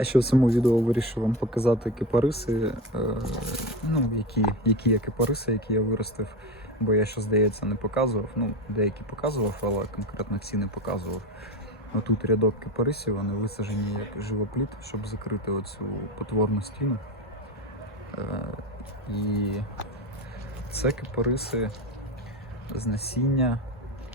А ще в цьому відео вирішив вам показати кипариси, е, ну, які, які є кипариси, які я виростив. Бо я ще, здається, не показував. Ну, деякі показував, але конкретно ці не показував. Отут рядок кипарисів, вони висаджені як живопліт, щоб закрити оцю потворну стіну. Е, і це кипариси з насіння.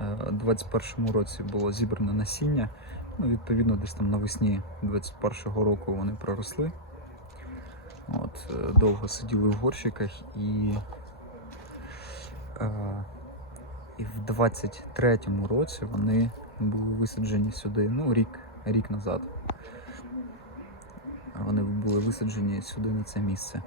Е, У 21-му році було зібране насіння. Ну, відповідно, десь там навесні 21-го року вони проросли. От, е, довго сиділи в горщиках і, е, і в 23-му році вони були висаджені сюди, ну, рік, рік назад. Вони були висаджені сюди на це місце.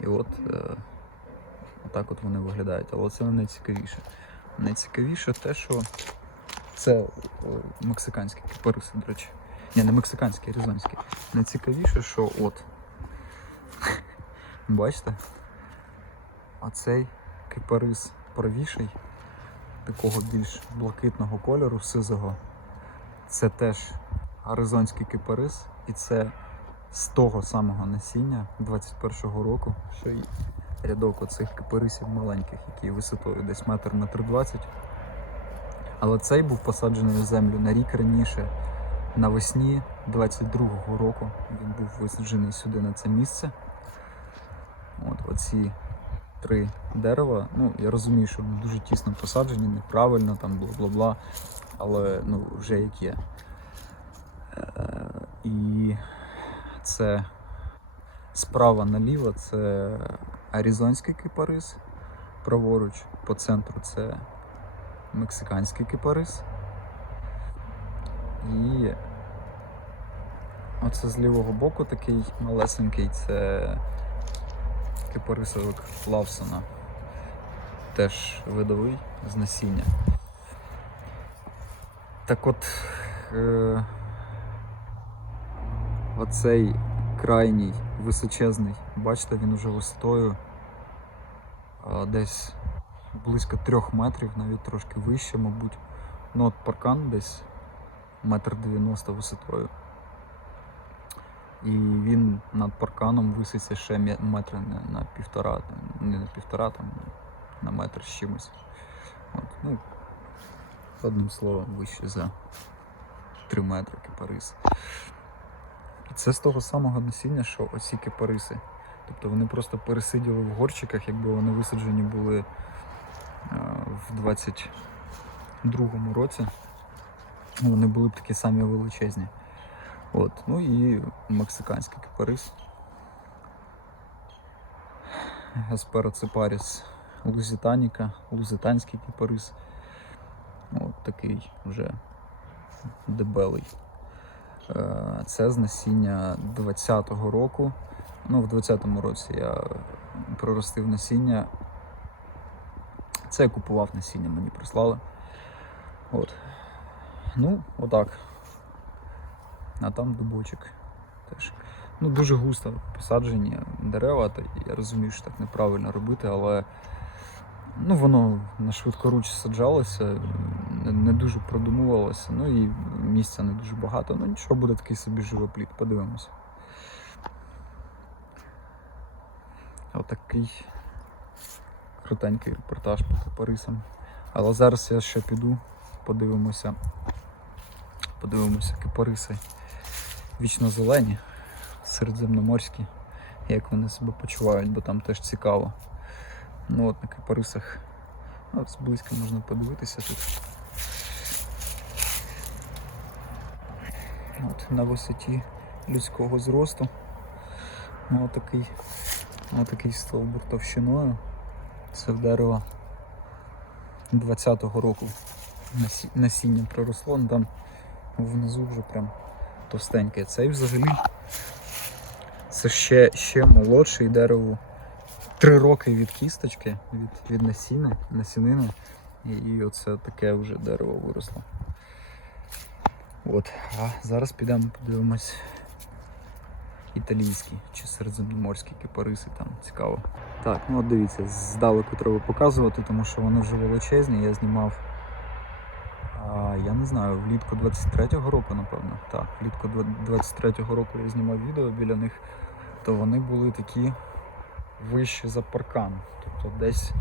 І от е, отак от вони виглядають. Але це найцікавіше. Найцікавіше те, що це о, мексиканські кипариси, до речі. Ні, не мексиканські, а рязанські. Найцікавіше, що от. Бачите? Оцей кипарис правіший, такого більш блакитного кольору, сизого. Це теж аризонський кипарис, і це з того самого насіння 21-го року, що й рядок оцих кипарисів маленьких, які висотою десь метр метр двадцять. Але цей був посаджений в землю на рік раніше, навесні 22-го року. Він був висаджений сюди на це місце. От оці три дерева. Ну, я розумію, що вони дуже тісно посаджені, неправильно, там бла-бла-бла, але ну, вже як є. Е, І це справа наліво це аризонський кипарис, праворуч по центру це мексиканський кипарис. І оце з лівого боку такий малесенький це кипарисовик Лавсона. Теж видовий з насіння. Так от е- оцей крайній височезний, бачите, він уже висотою десь близько трьох метрів, навіть трошки вище, мабуть. Ну от паркан десь метр дев'яносто висотою. І він над парканом виситься ще метра на, на півтора, не на півтора, там, на метр з чимось. От, ну, одним словом, вище за 3 метри кипарис. І це з того самого насіння, що оці кипариси. Тобто вони просто пересиділи в горщиках, якби вони висаджені були в 22-му році. Вони були б такі самі величезні. От. Ну і мексиканський кипарис. Гаспероцепаріс лузитаніка, лузитанський кипарис. От такий вже дебелий. Е, Це з насіння 20-го року. Ну, в 20-му році я проростив насіння. Це я купував насіння, мені прислали. От. Ну, отак. А там дубочок теж. Ну, дуже густо посаджені дерева, я розумію, що так неправильно робити, але ну, воно на швидкоруч саджалося, не, не дуже продумувалося, ну і місця не дуже багато. Ну нічого, буде такий собі живопліт, подивимося. Отакий крутенький репортаж по кипарисам. Але зараз я ще піду, подивимося. Подивимося кипариси вічно зелені, середземноморські, як вони себе почувають, бо там теж цікаво. Ну от на кипарисах. ну, зблизька можна подивитися тут. От, на висоті людського зросту. Ну, Отакий, отакий стовбур товщиною. Це дерево 20-го року насіння проросло, ну, там внизу вже прям товстеньке. Цей взагалі це ще, ще молодший дерево. Три роки від кісточки, від, від насіни, насінини. І, і оце таке вже дерево виросло. От. А зараз підемо подивимось італійські чи середземноморські кипариси, там цікаво. Так, ну от дивіться, здалеку треба показувати, тому що вони вже величезні. Я знімав а, я не знаю, влітку 23-го року, напевно. Так, влітку 23-го року я знімав відео біля них, то вони були такі вищі за паркан. Тобто десь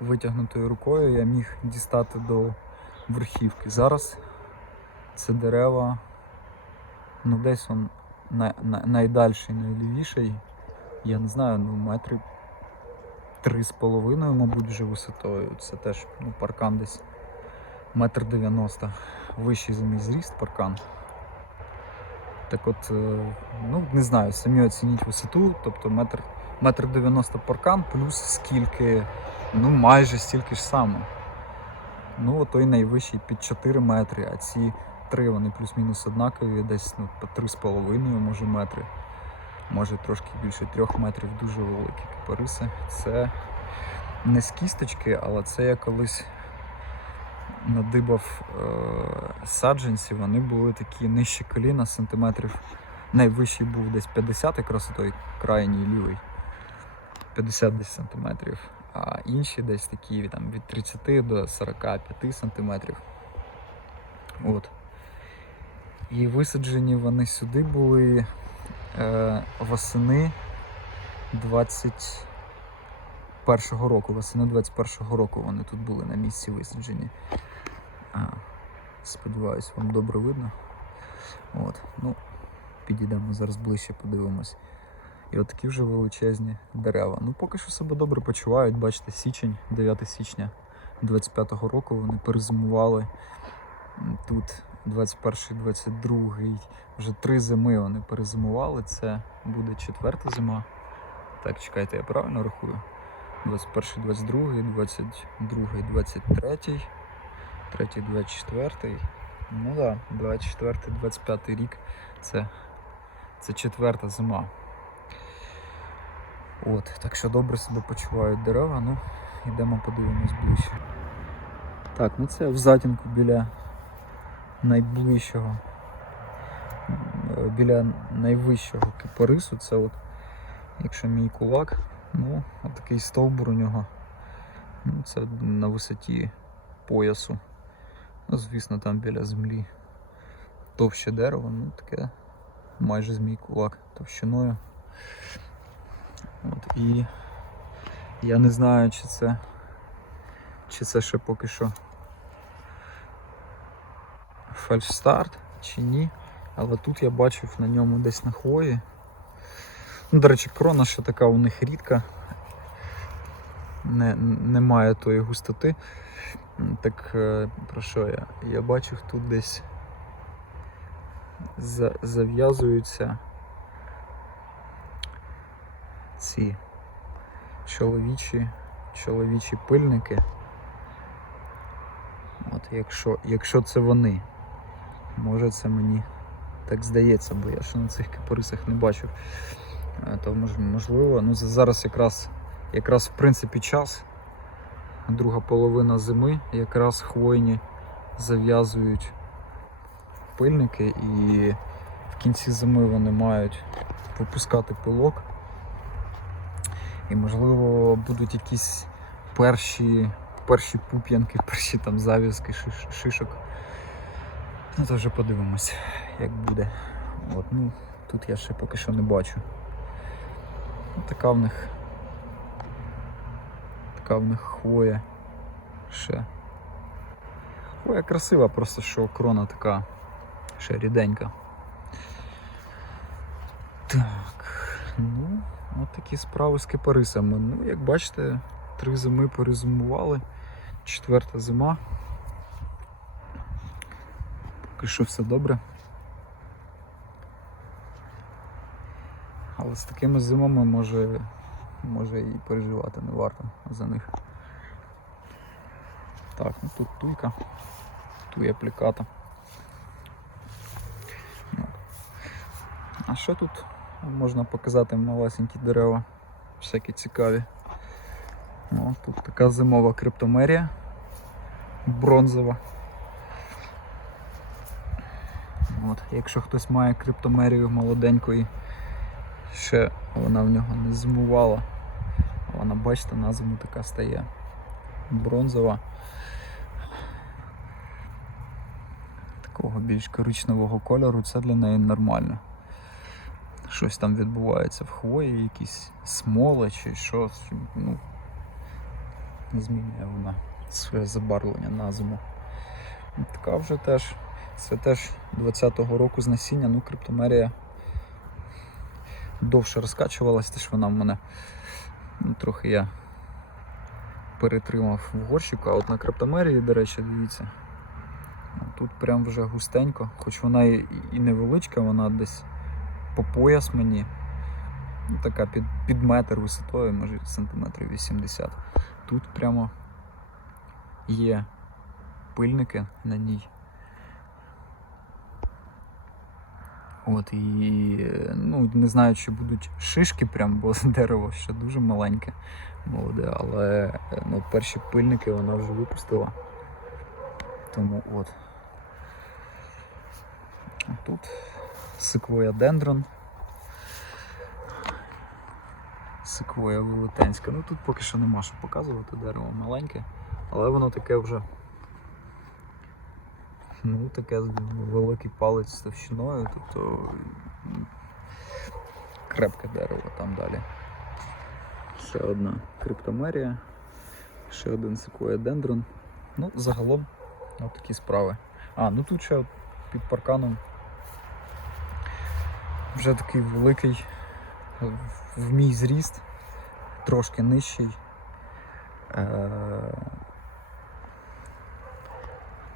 витягнутою рукою я міг дістати до верхівки. Зараз це дерева, ну десь он на, на, найдальший, найлівіший, я не знаю, ну метри три з половиною, мабуть, вже висотою. Це теж ну, паркан десь метр дев'яносто. Вищий за мій зріст паркан. Так от, е, ну не знаю, самі оцініть висоту, тобто метр, метр дев'яносто паркан, плюс скільки, ну майже стільки ж само. Ну, той найвищий під 4 метри, а ці три вони плюс-мінус однакові, десь ну, по 3,5 може метри. Може трошки більше 3 метрів, дуже великі кипариси. Це не з кісточки, але це я колись надибав е- саджанці, вони були такі нижчі коліна, сантиметрів. Найвищий був десь 50, якраз той крайній лівий. 50 десь сантиметрів. А інші десь такі там, від 30 до 45 сантиметрів. От. І висаджені вони сюди були е, восени 21-го року. Восени 21-го року вони тут були на місці висаджені. А, сподіваюсь, вам добре видно. От. Ну, підійдемо зараз ближче, подивимось. І от такі вже величезні дерева. Ну, поки що себе добре почувають. Бачите, січень, 9 січня 25-го року вони перезимували тут 21-й, 22-й, вже три зими вони перезимували. Це буде четверта зима. Так, чекайте, я правильно рахую? 21-й, 22-й, 22-й, 23-й, 3-й, 24-й. Ну да, 24-й, 25-й рік це, це четверта зима. От, так що добре себе почувають дерева, ну йдемо подивимось ближче. Так, ну це в затінку біля найближчого, е, біля найвищого кипарису. Це от, якщо мій кулак, ну, такий стовбур у нього. Ну, це на висоті поясу. Ну, звісно, там біля землі товще дерево, ну таке майже з мій кулак товщиною. От, і я не знаю, чи це, чи це ще поки що фальшстарт чи ні. Але тут я бачив на ньому десь на хвої. Ну, до речі, крона ще така у них рідка. Не, немає тої густоти. Так е, про що я? Я бачив тут десь за- зав'язуються ці чоловічі, чоловічі пильники. От якщо, якщо це вони, може це мені так здається, бо я ще на цих кипарисах не бачив. Е, То можливо, ну зараз якраз, якраз в принципі час, друга половина зими, якраз хвойні зав'язують пильники і в кінці зими вони мають випускати пилок. І можливо будуть якісь перші, перші пуп'янки, перші там зав'язки шишок. Ну то вже подивимось, як буде. От, ну, тут я ще поки що не бачу. Така в них. Така в них хвоя ще. Хвоя красива, просто що крона така ще ріденька. Так, ну, от такі справи з кипарисами. Ну, як бачите, три зими перезимували. Четверта зима. Поки що все добре. Але з такими зимами може, може і переживати не варто за них. Так, ну тут туйка, туя пліката. А що тут можна показати малесенькі дерева, всякі цікаві. О, тут така зимова криптомерія бронзова. От, якщо хтось має криптомерію молоденької, ще вона в нього не зимувала. Вона, бачите, на зиму така стає бронзова. такого більш коричневого кольору, це для неї нормально. Щось там відбувається в хвої, якісь смоли чи щось. Ну, не змінює вона своє забарвлення на зиму. Така вже теж. Це теж 20-го року з насіння, ну криптомерія довше розкачувалась, теж вона в мене ну, трохи я перетримав в горщику, а от на криптомерії, до речі, дивіться. Тут прям вже густенько, хоч вона і, невеличка, вона десь по пояс мені. Ну, така під, під метр висотою, може сантиметрів 80. Тут прямо є пильники на ній. От і ну, не знаю, чи будуть шишки прям, бо дерево ще дуже маленьке, молоде, але ну, перші пильники вона вже випустила. Тому от. Тут секвоя дендрон. Секвоя велетенська. Ну тут поки що нема що показувати, дерево маленьке, але воно таке вже. Ну, таке великий палець з товщиною, тобто крепке дерево там далі. Ще одна криптомерія, ще один секвоя. Ну, загалом от такі справи. А, ну тут ще під парканом вже такий великий в мій зріст, трошки нижчий. Е,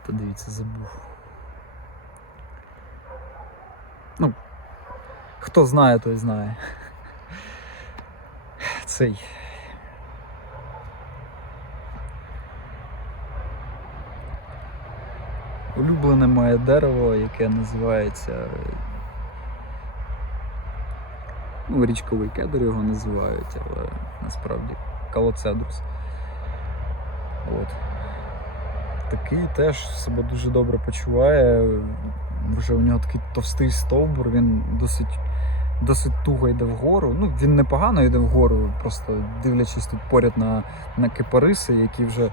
Та дивіться, забув. Ну, хто знає, той знає. Цей. Улюблене моє дерево, яке називається. Ну, річковий кедр його називають, але насправді калоцедрус. От. Такий теж себе дуже добре почуває. Вже у нього такий товстий стовбур, він досить, досить туго йде вгору. Ну, він непогано йде вгору, просто дивлячись тут поряд на, на кипариси, які вже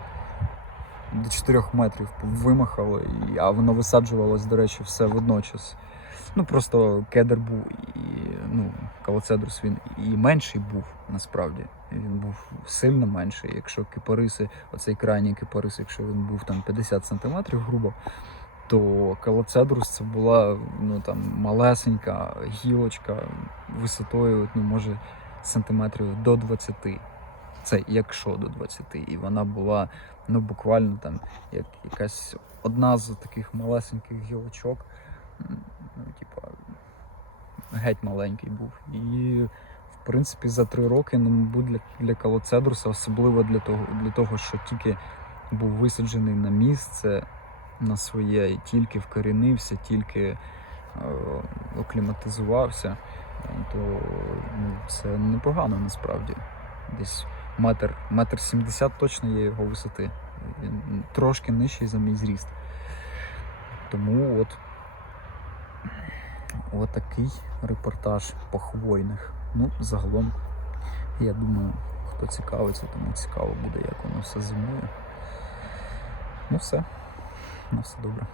до 4 метрів вимахали, а воно висаджувалось, до речі, все водночас. Ну просто кедр був і ну, калоцедрус він і менший був насправді. Він був сильно менший. Якщо кипариси, оцей крайній кипарис, якщо він був там 50 см грубо, то калоцедрус це була ну там малесенька гілочка висотою, ну може сантиметрів до 20. Це якщо до 20. І вона була ну буквально там як якась одна з таких малесеньких гілочок. Ну, типа, геть маленький був. І в принципі за три роки, ну, мабуть, для, для калоцедруса, особливо для того, для того, що тільки був висаджений на місце на своє і тільки вкорінився, тільки е, окліматизувався, то ну, це непогано насправді. Десь метр, метр сімдесят точно є його висоти. Він трошки нижчий за мій зріст. Тому от Отакий репортаж по хвойних. Ну, загалом, я думаю, хто цікавиться, тому цікаво буде, як воно все зимує. Ну все, на все добре.